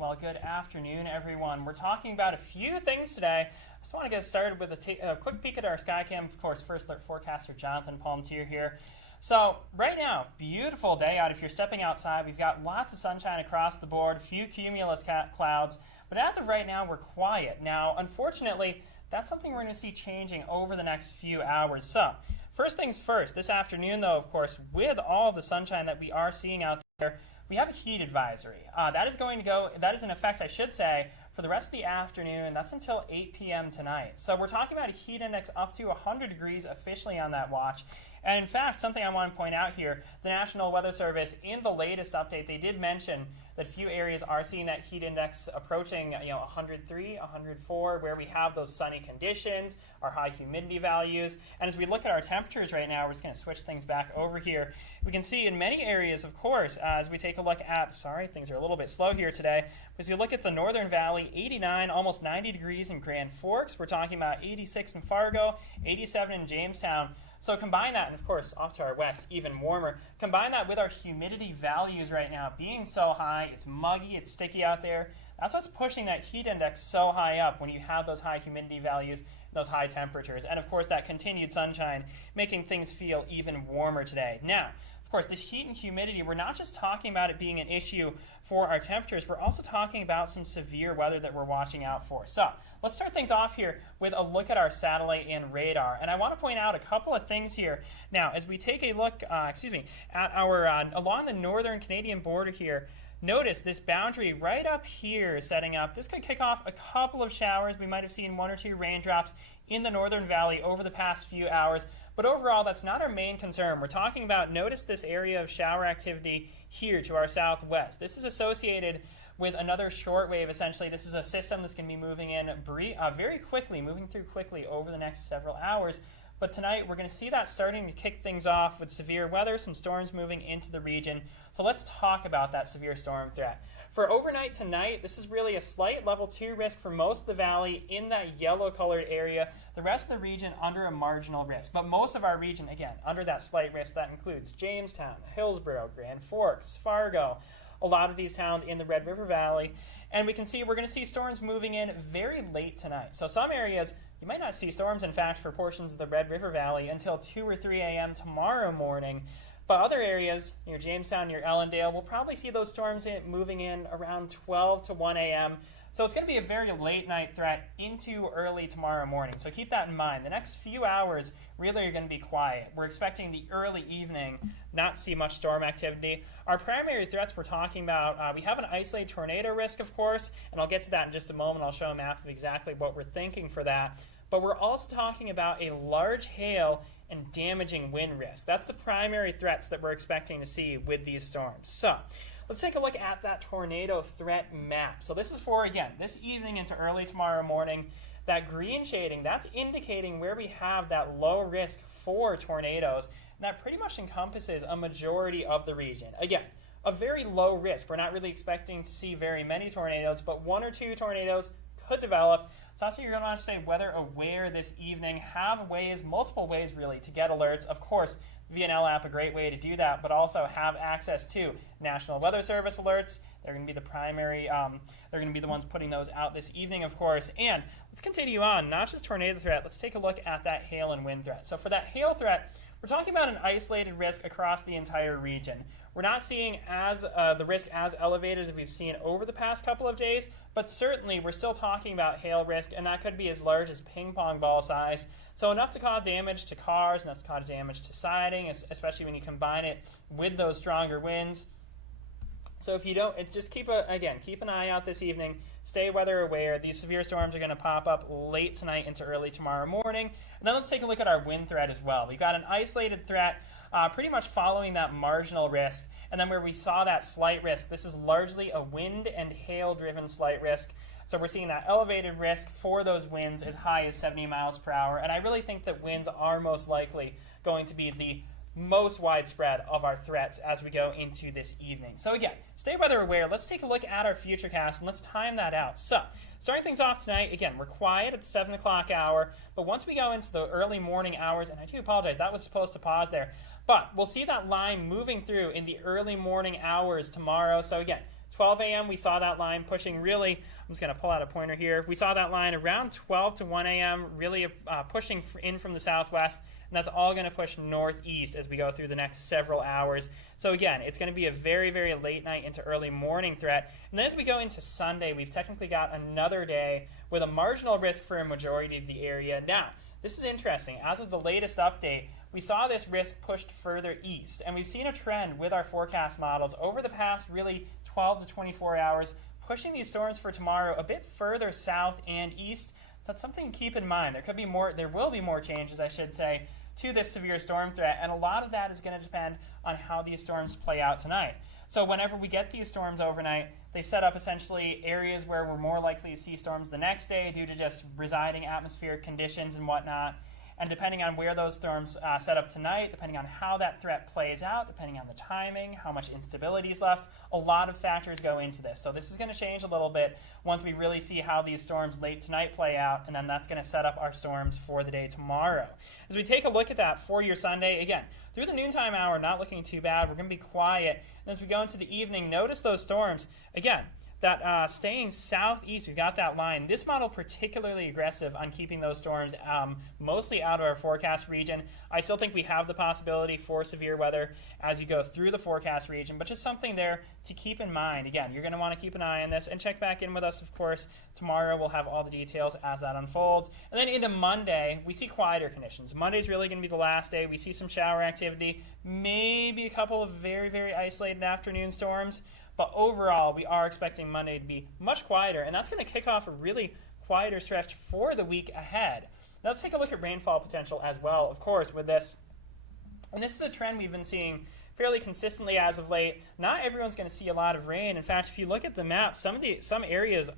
Well, good afternoon, everyone. We're talking about a few things today. I just want to get started with a quick peek at our Skycam. Of course, First Alert forecaster Jonathan Polmatier here. So right now, beautiful day out. If you're stepping outside, we've got lots of sunshine across the board, a few cumulus clouds. But as of right now, we're quiet. Now, unfortunately, that's something we're going to see changing over the next few hours. So first things first, this afternoon, though, of course, with all the sunshine that we are seeing out there, we have a heat advisory. That is in effect, I should say, for the rest of the afternoon. That's until 8 p.m. tonight. So we're talking about a heat index up to 100 degrees officially on that watch. And in fact, something I want to point out here, the National Weather Service, in the latest update, they did mention that a few areas are seeing that heat index approaching 103, 104, where we have those sunny conditions, our high humidity values. And as we look at our temperatures right now, we're just going to switch things back over here. We can see in many areas, of course, as we take a look at, things are a little bit slow here today, but as you look at the Northern Valley, 89, almost 90 degrees in Grand Forks. We're talking about 86 in Fargo, 87 in Jamestown. So combine that, and of course, off to our west, even warmer. Combine that with our humidity values right now being so high, it's muggy, it's sticky out there. That's what's pushing that heat index so high up when you have those high humidity values, those high temperatures. And of course, that continued sunshine making things feel even warmer today. Now, of course, this heat and humidity, we're not just talking about it being an issue for our temperatures, we're also talking about some severe weather that we're watching out for. So let's start things off here with a look at our satellite and radar. And I want to point out a couple of things here. Now, as we take a look, at our, along the northern Canadian border here, notice this boundary right up here is setting up. This could kick off a couple of showers. We might have seen 1 or 2 raindrops in the Northern Valley over the past few hours. But overall, that's not our main concern. We're talking about, notice this area of shower activity here to our southwest. This is associated with another shortwave, essentially. This is a system that's going to be moving in very quickly, moving through quickly over the next several hours. But tonight, we're going to see that starting to kick things off with severe weather, some storms moving into the region. So let's talk about that severe storm threat. For overnight tonight, this is really a slight level 2 risk for most of the valley in that yellow-colored area. The rest of the region under a marginal risk. But most of our region, again, under that slight risk. That includes Jamestown, Hillsborough, Grand Forks, Fargo, a lot of these towns in the Red River Valley. And we can see we're going to see storms moving in very late tonight. So some areas, you might not see storms, in fact, for portions of the Red River Valley until 2 or 3 a.m. tomorrow morning. But other areas, near Jamestown, near Ellendale, we'll probably see those storms moving in around 12 to 1 a.m. So it's going to be a very late night threat into early tomorrow morning. So keep that in mind. The next few hours really are going to be quiet. We're expecting the early evening not to see much storm activity. Our primary threats we're talking about, we have an isolated tornado risk, of course, and I'll get to that in just a moment. I'll show a map of exactly what we're thinking for that. But we're also talking about a large hail and damaging wind risk. That's the primary threats that we're expecting to see with these storms. So let's take a look at that tornado threat map. So this is for, again, this evening into early tomorrow morning. That green shading, that's indicating where we have that low risk for tornadoes. And that pretty much encompasses a majority of the region. Again, a very low risk. We're not really expecting to see very many tornadoes, but 1 or 2 tornadoes could develop. So also you're going to want to stay weather aware this evening. Have ways, multiple ways really, to get alerts. Of course, VNL app, a great way to do that, but also have access to National Weather Service alerts. They're going to be the primary, they're going to be the ones putting those out this evening, of course. And let's continue on, not just tornado threat, let's take a look at that hail and wind threat. So for that hail threat, we're talking about an isolated risk across the entire region. We're not seeing the risk as elevated as we've seen over the past couple of days, but certainly we're still talking about hail risk, and that could be as large as ping pong ball size. So enough to cause damage to cars, enough to cause damage to siding, especially when you combine it with those stronger winds. So if you don't, just keep an eye out this evening. Stay weather aware. These severe storms are going to pop up late tonight into early tomorrow morning. And then let's take a look at our wind threat as well. We've got an isolated threat pretty much following that marginal risk. And then where we saw that slight risk, this is largely a wind and hail-driven slight risk. So we're seeing that elevated risk for those winds as high as 70 miles per hour. And I really think that winds are most likely going to be the most widespread of our threats as we go into this evening. So again, stay weather aware. Let's take a look at our futurecast and let's time that out. So starting things off tonight, again, we're quiet at the 7 o'clock hour, but once we go into the early morning hours, and I do apologize, that was supposed to pause there, but we'll see that line moving through in the early morning hours tomorrow. So again, 12 a.m. we saw that line pushing really, I'm just going to pull out a pointer here. We saw that line around 12 to 1 a.m. really pushing in from the southwest, and that's all going to push northeast as we go through the next several hours. So again, it's going to be a very, very late night into early morning threat. And then as we go into Sunday, we've technically got another day with a marginal risk for a majority of the area. Now, this is interesting. As of the latest update, we saw this risk pushed further east, and we've seen a trend with our forecast models over the past really 12 to 24 hours, pushing these storms for tomorrow a bit further south and east. So that's something to keep in mind. There will be more changes, I should say, to this severe storm threat, and a lot of that is going to depend on how these storms play out tonight. So whenever we get these storms overnight, they set up essentially areas where we're more likely to see storms the next day due to just residing atmospheric conditions and whatnot. And depending on where those storms set up tonight, depending on how that threat plays out, depending on the timing, how much instability is left, a lot of factors go into this. So this is going to change a little bit once we really see how these storms late tonight play out, and then that's going to set up our storms for the day tomorrow. As we take a look at that for your Sunday, again, through the noontime hour, not looking too bad. We're going to be quiet. And as we go into the evening, notice those storms. Again, that staying southeast, we've got that line. This model particularly aggressive on keeping those storms mostly out of our forecast region. I still think we have the possibility for severe weather as you go through the forecast region, but just something there to keep in mind. Again, you're going to want to keep an eye on this and check back in with us, of course. Tomorrow we'll have all the details as that unfolds. And then into Monday, we see quieter conditions. Monday's really going to be the last day. We see some shower activity, maybe a couple of very, very isolated afternoon storms. But overall, we are expecting Monday to be much quieter, and that's going to kick off a really quieter stretch for the week ahead. Now let's take a look at rainfall potential as well, of course, with this. And this is a trend we've been seeing fairly consistently as of late. Not everyone's going to see a lot of rain. In fact, if you look at the map, some areas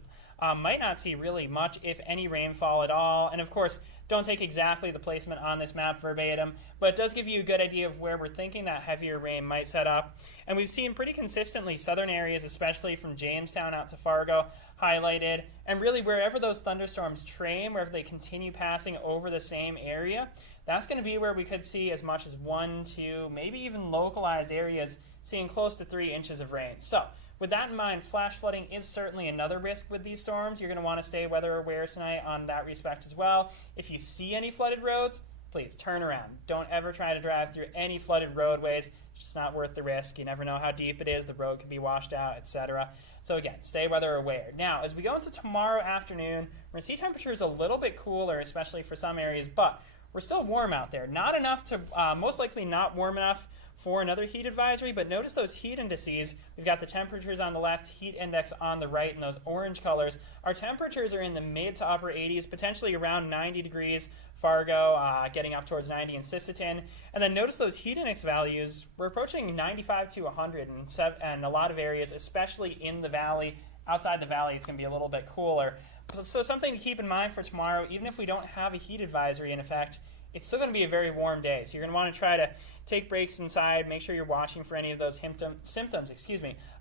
might not see really much, if any, rainfall at all. And of course, don't take exactly the placement on this map verbatim, but it does give you a good idea of where we're thinking that heavier rain might set up. And we've seen pretty consistently southern areas, especially from Jamestown out to Fargo, highlighted. And really wherever those thunderstorms train, wherever they continue passing over the same area, that's going to be where we could see as much as 1, 2, maybe even localized areas seeing close to 3 inches of rain. So with that in mind, flash flooding is certainly another risk with these storms. You're going to want to stay weather aware tonight on that respect as well. If you see any flooded roads, please turn around. Don't ever try to drive through any flooded roadways. It's just not worth the risk. You never know how deep it is. The road could be washed out, etc. So again, stay weather aware. Now, as we go into tomorrow afternoon, we're going to see temperatures a little bit cooler, especially for some areas, but we're still warm out there. Not enough to, most likely not warm enough for another heat advisory, but notice those heat indices. We've got the temperatures on the left, heat index on the right, and those orange colors. Our temperatures are in the mid to upper 80s, potentially around 90 degrees. Fargo, getting up towards 90 in Sisseton. And then notice those heat index values. We're approaching 95 to 100 in a lot of areas, especially in the valley. Outside the valley, it's going to be a little bit cooler. So something to keep in mind for tomorrow, even if we don't have a heat advisory in effect, it's still going to be a very warm day. So you're going to want to try to take breaks inside, make sure you're watching for any of those symptoms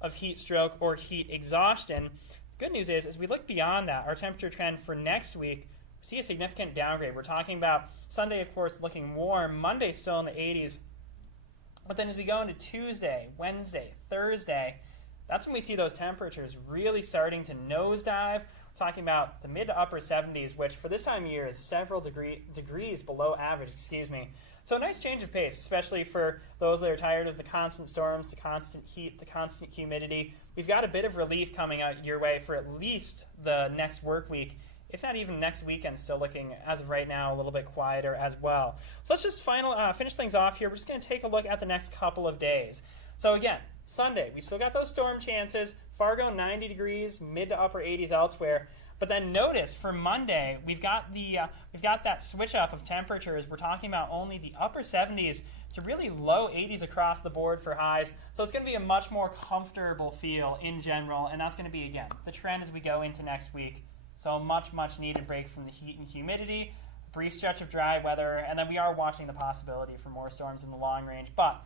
of heat stroke or heat exhaustion. The good news is, as we look beyond that, our temperature trend for next week, we see a significant downgrade. We're talking about Sunday, of course, looking warm. Monday still in the 80s. But then as we go into Tuesday, Wednesday, Thursday, that's when we see those temperatures really starting to nosedive. We're talking about the mid to upper 70s, which for this time of year is several degrees below average, So a nice change of pace, especially for those that are tired of the constant storms, the constant heat, the constant humidity. We've got a bit of relief coming out your way for at least the next work week, if not even next weekend, still looking, as of right now, a little bit quieter as well. So let's just finish things off here. We're just going to take a look at the next couple of days. So again, Sunday, we've still got those storm chances. Fargo, 90 degrees, mid to upper 80s elsewhere. But then notice for Monday, we've got that switch up of temperatures. We're talking about only the upper 70s to really low 80s across the board for highs. So it's going to be a much more comfortable feel in general, and that's going to be, again, the trend as we go into next week. So a much, much needed break from the heat and humidity, brief stretch of dry weather, and then we are watching the possibility for more storms in the long range. But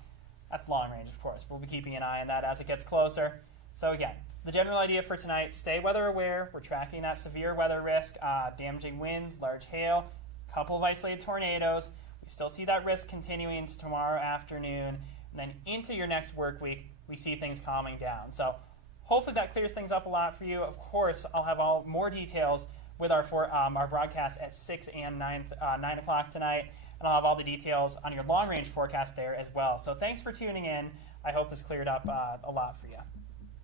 that's long range, of course. We'll be keeping an eye on that as it gets closer. So again, the general idea for tonight, stay weather aware. We're tracking that severe weather risk, damaging winds, large hail, a couple of isolated tornadoes. We still see that risk continuing into tomorrow afternoon. And then into your next work week, we see things calming down. So hopefully that clears things up a lot for you. Of course, I'll have more details with our broadcast at 6 and 9 o'clock tonight, and I'll have all the details on your long-range forecast there as well. So thanks for tuning in. I hope this cleared up a lot for you.